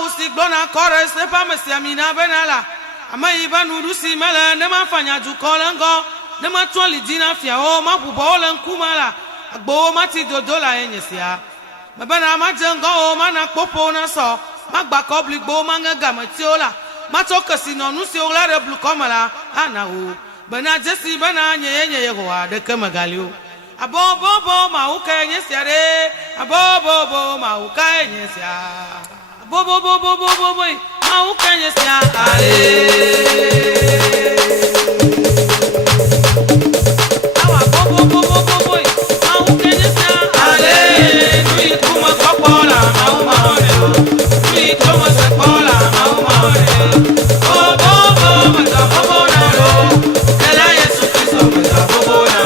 usigbona kore sepa mesiamina benala ama iba nurusi mele ne ma fanya dukole ngo ne ma twali dina fia o ma bubo le nkumala agbo ma ti dodola enyesia mabana ma jengo o ma na popo na so ma gba kobli gbo ma nga matiola ma tokasi no nusi o la de blu komala ana o bana jesi bana nye ho ade kemagalio abobo ma uka enyesia re abobo ma uka enyesia bobo ma uka enyesia awa bobo ma uka enyesia nui kuma kopola ma umore nui kuma sepola ma umore bobo ma bobo na ro ela Yesu Kristo ma bobo na